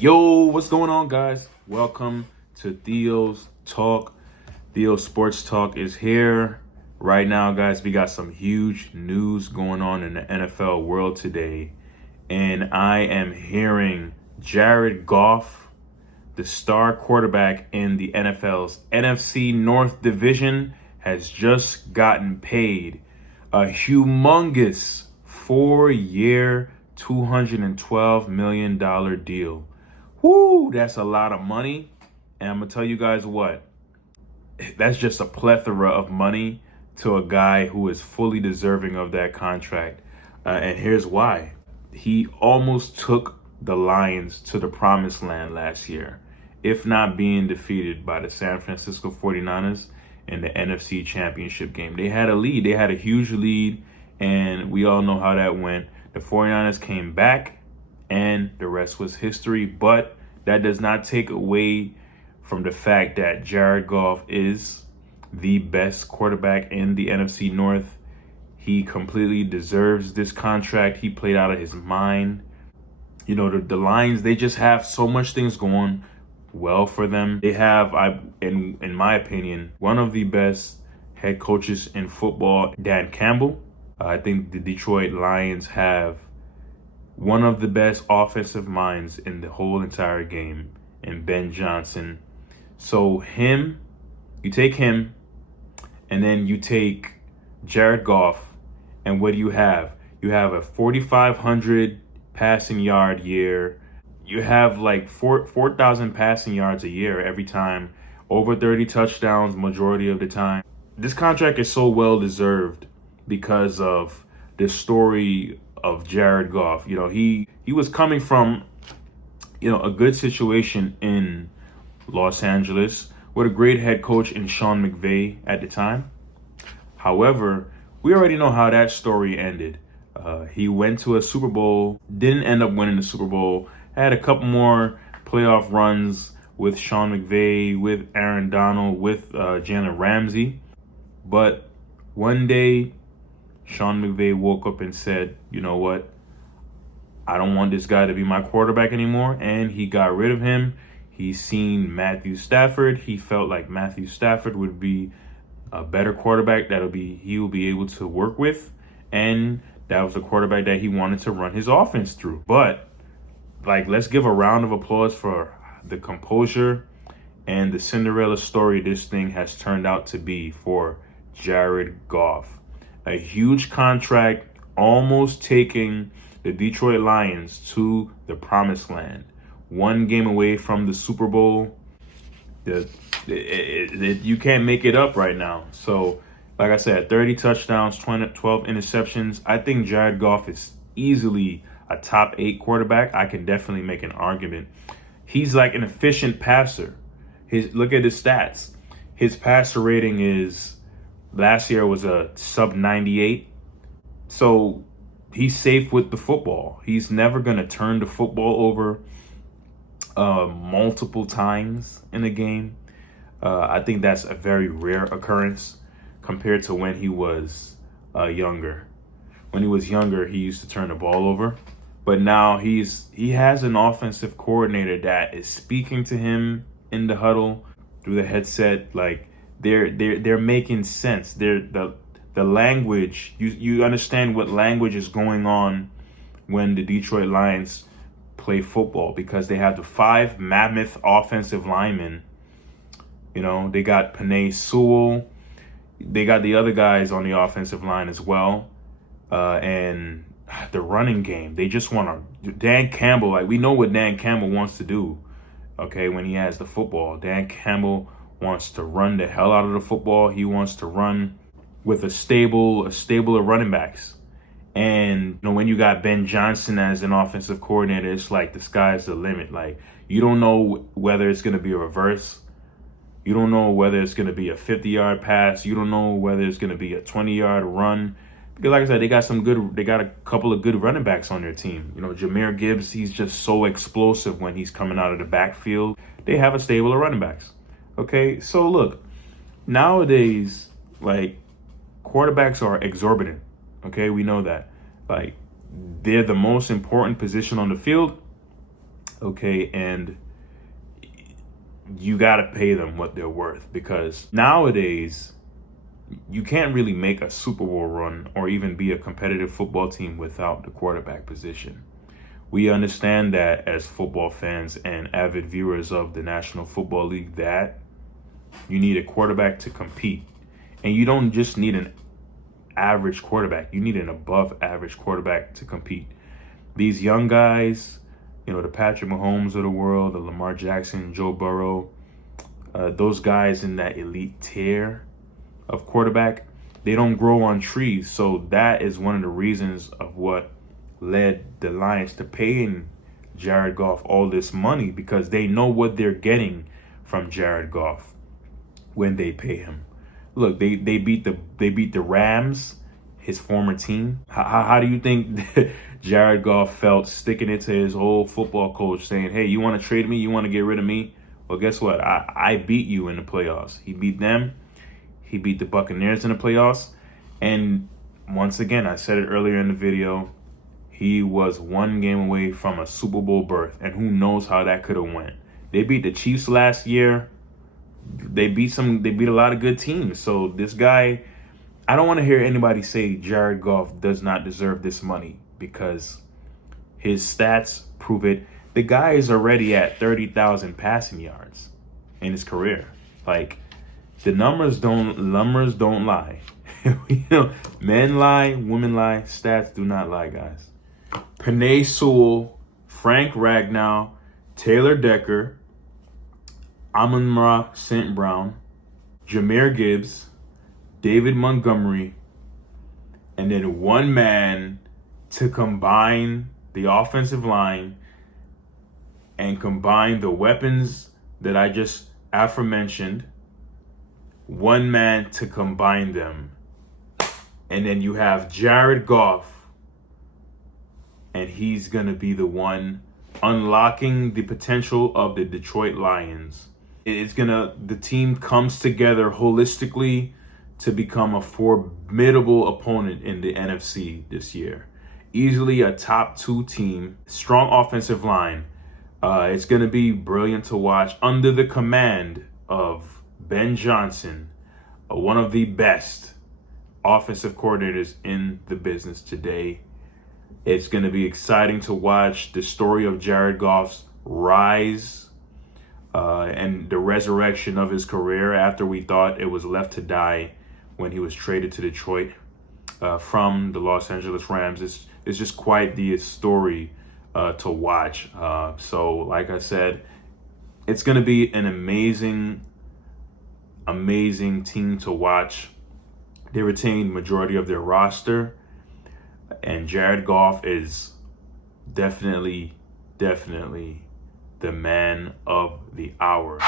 Yo, what's going on, guys? Welcome to Theo's Talk. Theo's Sports Talk is here. Right now, guys, we got some huge news going on in the NFL world today. And I am hearing Jared Goff, the star quarterback in the NFL's NFC North Division, has just gotten paid a humongous 4-year, $212 million deal. Whoo, that's a lot of money. And I'm going to tell you guys what, that's just a plethora of money to a guy who is fully deserving of that contract. And here's why. He almost took the Lions to the promised land last year, if not being defeated by the San Francisco 49ers in the NFC Championship game. They had a lead. They had a huge lead, and we all know how that went. The 49ers came back, and the rest was history. But that does not take away from the fact that Jared Goff is the best quarterback in the NFC North. He completely deserves this contract. He played out of his mind. You know, the Lions, they just have so much things going well for them. They have, in my opinion, one of the best head coaches in football, Dan Campbell. I think the Detroit Lions have one of the best offensive minds in the whole entire game, in Ben Johnson. So you take him, and then you take Jared Goff, and what do you have? You have a 4,500 passing yard year. You have like 4,000 passing yards a year every time, over 30 touchdowns majority of the time. This contract is so well deserved because of the story of Jared Goff. You know, he was coming from, a good situation in Los Angeles with a great head coach in Sean McVay at the time. However, we already know how that story ended. He went to a Super Bowl, didn't end up winning the Super Bowl, had a couple more playoff runs with Sean McVay, with Aaron Donald, with Jalen Ramsey. But one day, Sean McVay woke up and said, you know what? I don't want this guy to be my quarterback anymore. And he got rid of him. He's seen Matthew Stafford. He felt like Matthew Stafford would be a better quarterback he will be able to work with. And that was the quarterback that he wanted to run his offense through. But, let's give a round of applause for the composure and the Cinderella story this thing has turned out to be for Jared Goff. A huge contract, almost taking the Detroit Lions to the promised land. One game away from the Super Bowl. You can't make it up right now. So, like I said, 30 touchdowns, 12 interceptions. I think Jared Goff is easily a top 8 quarterback. I can definitely make an argument. He's like an efficient passer. Look at his stats. His passer rating last year was a sub 98. So he's safe with the football. He's never going to turn the football over multiple times in a game. I think that's a very rare occurrence compared to when he was younger. When he was younger, he used to turn the ball over. But now he has an offensive coordinator that is speaking to him in the huddle through the headset. Like they're making sense. The language, you understand what language is going on when the Detroit Lions play football, because they have the 5 mammoth offensive linemen. They got Penei Sewell. They got the other guys on the offensive line as well. And the running game, they just want to... Dan Campbell, we know what Dan Campbell wants to do, okay, when he has the football. Dan Campbell wants to run the hell out of the football. He wants to run with a stable of running backs. And when you got Ben Johnson as an offensive coordinator, it's like the sky's the limit. You don't know whether it's going to be a reverse. You don't know whether it's going to be a 50-yard pass. You don't know whether it's going to be a 20-yard run. Because like I said, they got a couple of good running backs on their team. Jahmyr Gibbs, he's just so explosive when he's coming out of the backfield. They have a stable of running backs. Okay, so look, nowadays, quarterbacks are exorbitant. Okay, we know that. They're the most important position on the field. Okay, and you got to pay them what they're worth, because nowadays you can't really make a Super Bowl run or even be a competitive football team without the quarterback position. We understand that as football fans and avid viewers of the National Football League, that you need a quarterback to compete. And you don't just need an average quarterback, you need an above average quarterback to compete. These young guys, the Patrick Mahomes of the world, the Lamar Jackson, Joe Burrow, those guys in that elite tier of quarterback, they don't grow on trees. So that is one of the reasons of what led the Lions to paying Jared Goff all this money, because they know what they're getting from Jared Goff when they pay him. Look, they beat the Rams, his former team. How do you think Jared Goff felt sticking it to his whole football coach, saying, "Hey, you want to trade me? You want to get rid of me? Well, guess what? I beat you in the playoffs." He beat them. He beat the Buccaneers in the playoffs. And once again, I said it earlier in the video, he was one game away from a Super Bowl berth, and who knows how that could have went. They beat the Chiefs last year. They beat a lot of good teams. So this guy, I don't want to hear anybody say Jared Goff does not deserve this money, because his stats prove it. The guy is already at 30,000 passing yards in his career. Like, the numbers don't lie. Men lie, women lie, stats do not lie, guys. Penei Sewell, Frank Ragnow, Taylor Decker, Amon-Ra St. Brown, Jahmyr Gibbs, David Montgomery, and then one man to combine the offensive line and combine the weapons that I just aforementioned. One man to combine them. And then you have Jared Goff, and he's going to be the one unlocking the potential of the Detroit Lions. The team comes together holistically to become a formidable opponent in the NFC this year. Easily a top 2 team, strong offensive line. It's going to be brilliant to watch under the command of Ben Johnson, one of the best offensive coordinators in the business today. It's going to be exciting to watch the story of Jared Goff's rise and the resurrection of his career after we thought it was left to die when he was traded to Detroit from the Los Angeles Rams. It's just quite the story to watch. So like I said, it's going to be an amazing team to watch. They retained majority of their roster, and Jared Goff is definitely the man of the hour.